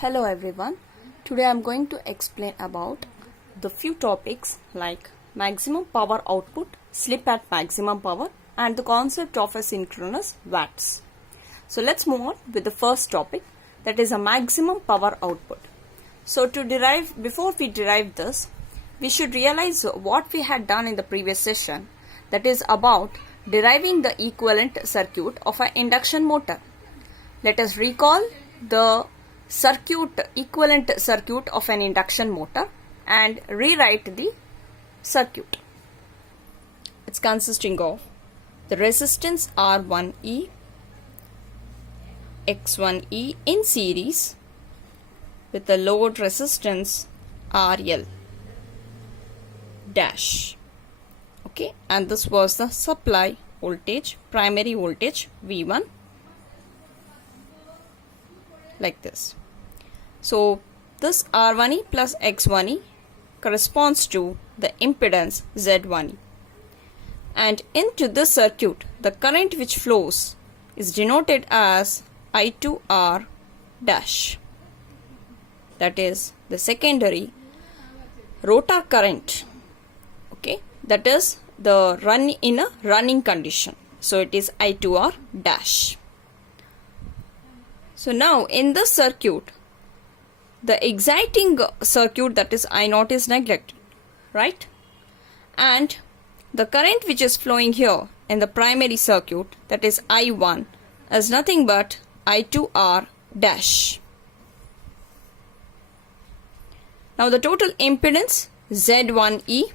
Hello everyone. Today I am going to explain about the few topics like maximum power output, slip at maximum power, and the concept of a synchronous watts. So let's move on with the first topic, that is a maximum power output. So before we derive this, we should realize what we had done in the previous session, that is about deriving the equivalent circuit of an induction motor. Let us recall the equivalent circuit of an induction motor and rewrite the circuit. It's consisting of the resistance R1E, X1E in series with the load resistance RL dash. Okay, and this was the supply voltage, primary voltage V1, like this. So this R1E plus X1E corresponds to the impedance Z1E, and into this circuit the current which flows is denoted as I2R dash, that is the secondary rotor current. Okay, that is the run in a running condition, so it is I2R dash. So now in this circuit, the exciting circuit, that is I0, is neglected, right? And the current which is flowing here in the primary circuit, that is I1, is nothing but I2R dash. Now the total impedance Z1E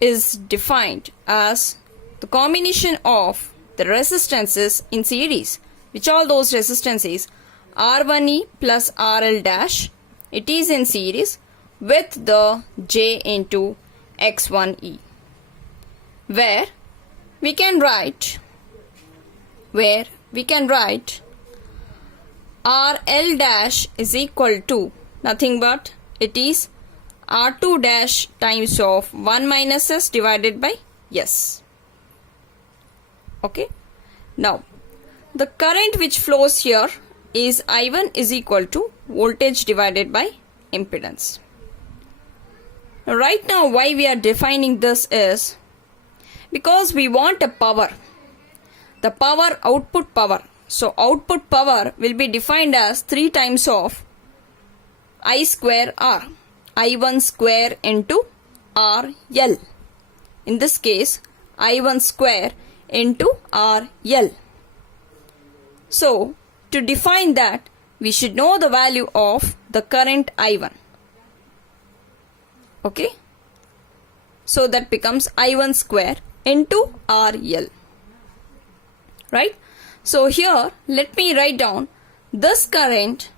is defined as the combination of the resistances in series, which all those resistances R1E plus RL dash, it is in series with the J into X1E, where we can write RL dash is equal to nothing but it is R2 dash times of 1 minus S divided by S. Okay, now the current which flows here is I1 is equal to voltage divided by impedance. Right now why we are defining this is because we want a power, the power, output power. So output power will be defined as 3 times of I square R, I1 square into RL. In this case I1 square into RL. So to define that, we should know the value of the current I1. Okay, so that becomes I1 square into RL, right? So here let me write down this current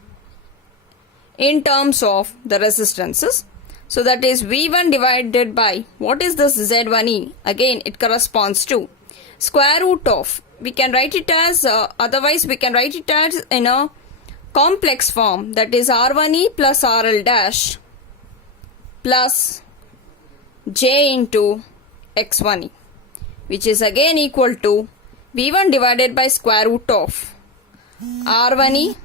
in terms of the resistances. So that is V1 divided by, what is this Z1E? Again it corresponds to square root of, we can write it as otherwise we can write it as in a complex form, that is R1E plus RL dash plus J into X1E, which is again equal to V1 divided by square root of R1E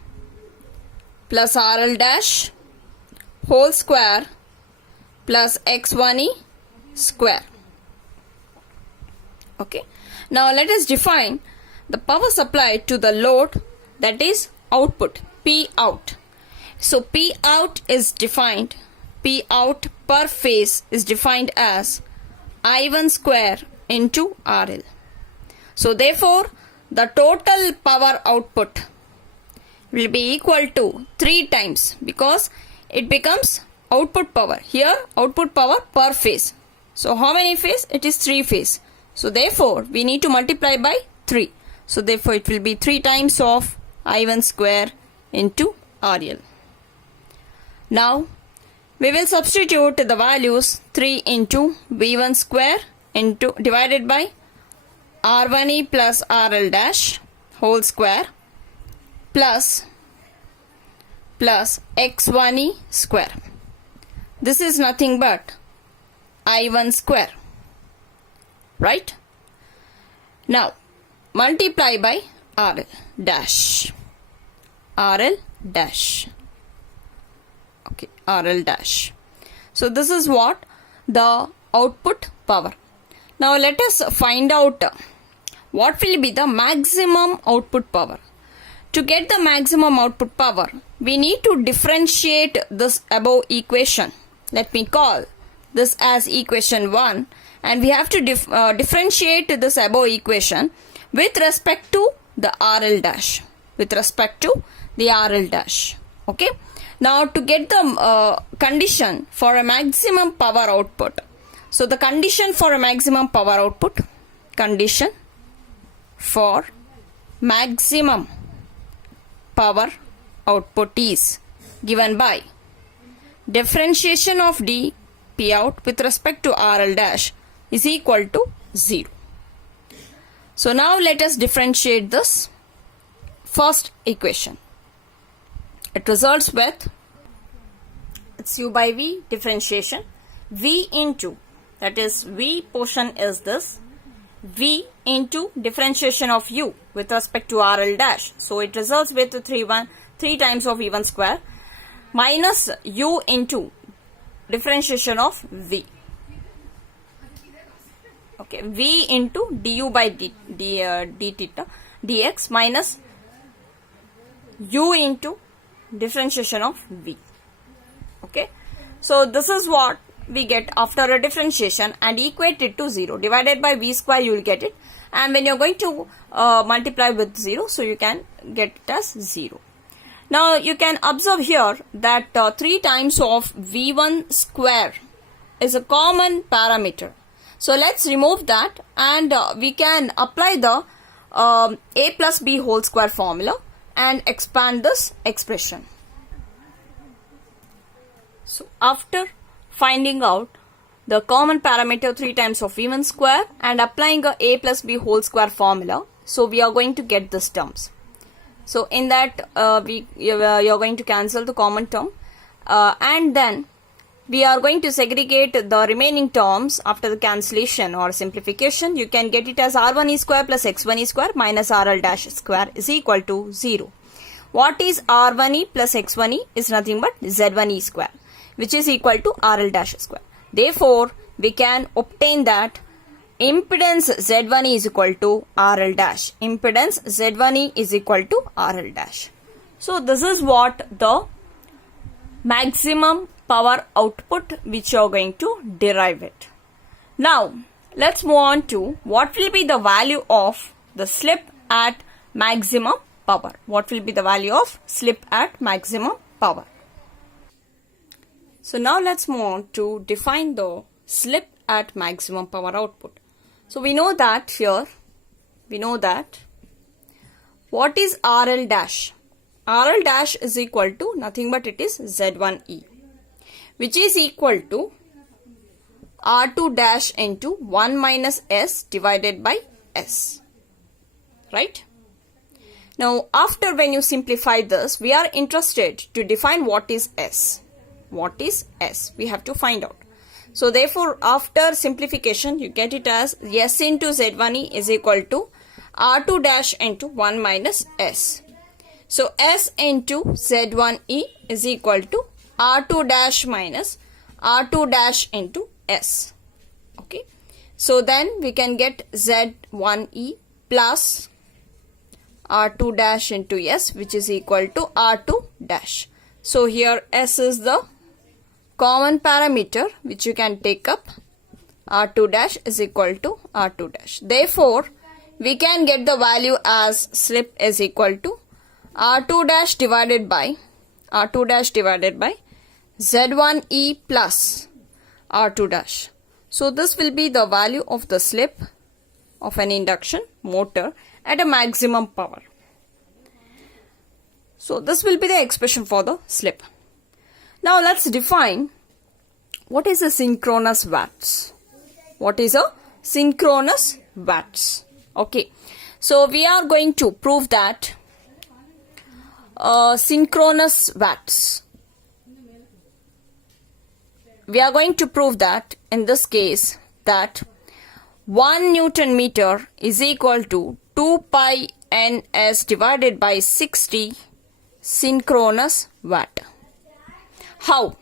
plus RL dash whole square plus X1E square. Okay, now let us define the power supply to the load, that is output, P out. So P out is defined, P out per phase is defined as I1 square into RL. So therefore the total power output will be equal to 3 times, because it becomes output power. Here output power per phase. So how many phase? It is 3 phase. So therefore we need to multiply by 3. So therefore it will be 3 times of I1 square into RL. Now we will substitute the values 3 into V1 square into divided by R1E plus RL dash whole square plus X1E square. This is nothing but I1 square, right? Now multiply by RL dash. RL dash. Okay, RL dash. So this is what the output power. Now let us find out what will be the maximum output power. To get the maximum output power, we need to differentiate this above equation. Let me call this as equation 1, and we have to differentiate this above equation with respect to the RL dash. With respect to the RL dash. Okay. Now to get the condition for a maximum power output. So the condition for a maximum power output, condition for maximum power output is given by differentiation of d P out with respect to RL dash is equal to 0. So now let us differentiate this first equation. It results with, it's U by V differentiation, V into, that is V portion is this, V into differentiation of U with respect to RL dash. So it results with 3 times of V1 square minus U into differentiation of V. Okay, V into du by d theta dx minus U into differentiation of V. Okay, so this is what we get after a differentiation and equate it to 0. Divided by V square you will get it, and when you are going to multiply with 0, so you can get it as 0. Now you can observe here that 3 times of V1 square is a common parameter. So let's remove that, and we can apply the a plus b whole square formula and expand this expression. So after finding out the common parameter 3 times of V1 square and applying a plus b whole square formula, so we are going to get this terms. So in that you are going to cancel the common term, and then we are going to segregate the remaining terms after the cancellation or simplification. You can get it as R1e square plus X1e square minus RL dash square is equal to 0. What is R1e plus X1e is nothing but Z1e square, which is equal to RL dash square. Therefore, we can obtain that impedance Z1e is equal to RL dash. Impedance Z1e is equal to RL dash. So this is what the maximum power output which you are going to derive it. Now let's move on to what will be the value of the slip at maximum power. What will be the value of slip at maximum power? So now let's move on to define the slip at maximum power output. So we know that here, what is RL dash? RL dash is equal to nothing but it is Z1e, which is equal to R2 dash into 1 minus S divided by S. Right? Now after when you simplify this, we are interested to define what is S. What is S? We have to find out. So therefore after simplification you get it as S into Z1e is equal to R2 dash into 1 minus S. So S into Z1e is equal to R2 dash minus R2 dash into S. Okay. So then we can get Z1e plus R2 dash into S, which is equal to R2 dash. So here S is the common parameter which you can take up. R2 dash is equal to R2 dash. Therefore, we can get the value as slip is equal to R2 dash divided by Z1e plus R2 dash. So this will be the value of the slip of an induction motor at a maximum power. So this will be the expression for the slip. Now let's define what is a synchronous watts. What is a synchronous watts? Okay. So we are going to prove that synchronous watts. We are going to prove that in this case that 1 Newton meter is equal to 2 pi ns divided by 60 synchronous watt. How?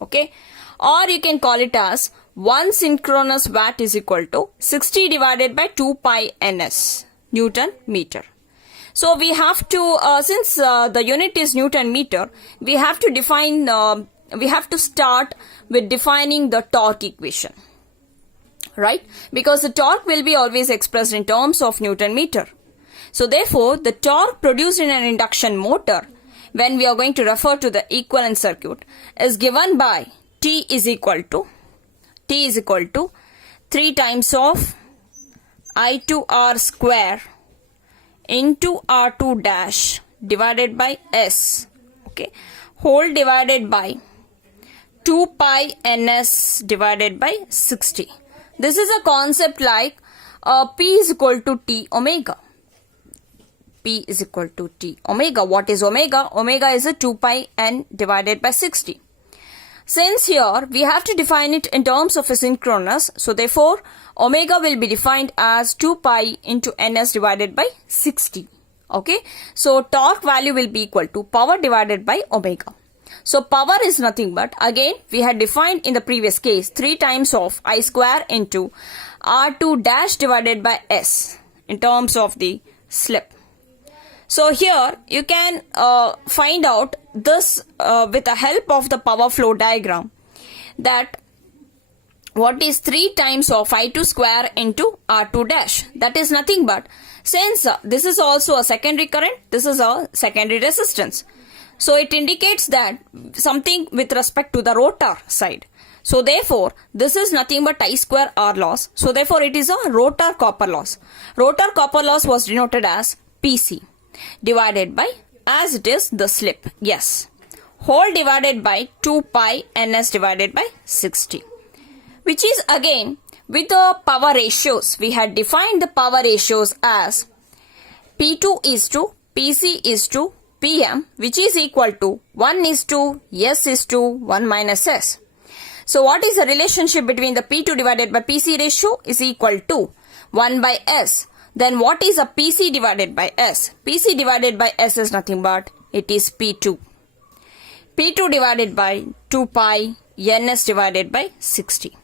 Okay, or you can call it as 1 synchronous watt is equal to 60 divided by 2 pi ns Newton meter. So we have to, since the unit is Newton meter, we have to define, we have to start with defining the torque equation, right? Because the torque will be always expressed in terms of Newton meter. So therefore, the torque produced in an induction motor, when we are going to refer to the equivalent circuit, is given by T is equal to 3 times of I2R square into R2 dash divided by S, okay, whole divided by 2 pi ns divided by 60. This is a concept like P is equal to T omega. P is equal to T omega. What is omega? Omega is a 2 pi n divided by 60. Since here we have to define it in terms of a synchronous, so therefore omega will be defined as 2 pi into ns divided by 60. Okay, so torque value will be equal to power divided by omega. So power is nothing but, again we had defined in the previous case, 3 times of I square into R2 dash divided by S in terms of the slip. So here you can find out this with the help of the power flow diagram, that what is 3 times of I2 square into R2 dash. That is nothing but, since this is also a secondary current, this is a secondary resistance. So it indicates that something with respect to the rotor side. So therefore, this is nothing but I square R loss. So therefore, it is a rotor copper loss. Rotor copper loss was denoted as PC divided by, as it is, the slip, yes, whole divided by 2 pi ns divided by 60, which is again with the power ratios. We had defined the power ratios as P2 is to PC is to PM, which is equal to 1 is to S is to 1 minus S. So what is the relationship between the P2 divided by PC ratio? Is equal to 1 by S. Then what is a PC divided by S? PC divided by S is nothing but, it is P2. P2 divided by 2 pi ns divided by 60.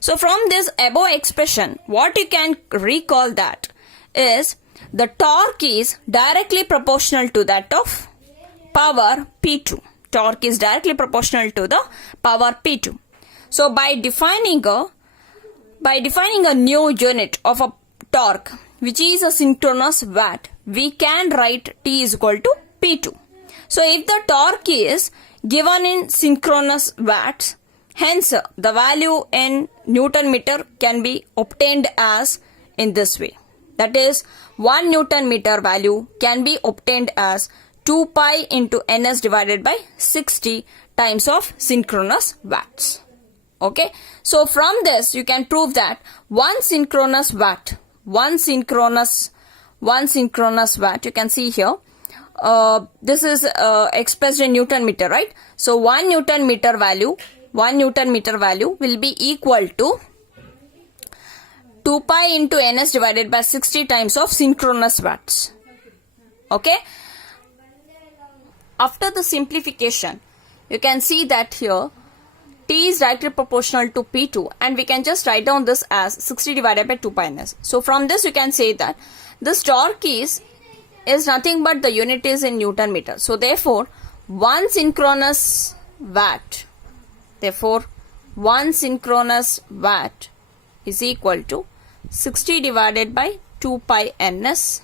So from this above expression, what you can recall that is the torque is directly proportional to that of power P2. Torque is directly proportional to the power P2. So by defining a new unit of a torque, which is a synchronous watt, we can write T is equal to P2. So if the torque is given in synchronous watts, hence the value in Newton meter can be obtained as in this way. That is, 1 Newton meter value can be obtained as 2 pi into ns divided by 60 times of synchronous watts. Okay, so from this you can prove that 1 synchronous watt, you can see here, this is expressed in Newton meter, right? So 1 Newton meter value will be equal to 2 pi into ns divided by 60 times of synchronous watts. Okay, after the simplification, you can see that here T is directly proportional to P2, and we can just write down this as 60 divided by 2 pi ns. So from this you can say that this torque is nothing but the unit is in Newton meter. So therefore 1 synchronous watt is equal to 60 divided by 2 pi ns,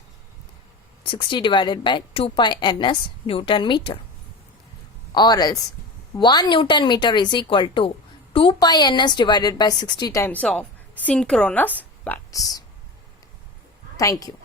60 divided by 2 pi ns Newton meter, or else 1 Newton meter is equal to 2 pi ns divided by 60 times of synchronous watts. Thank you.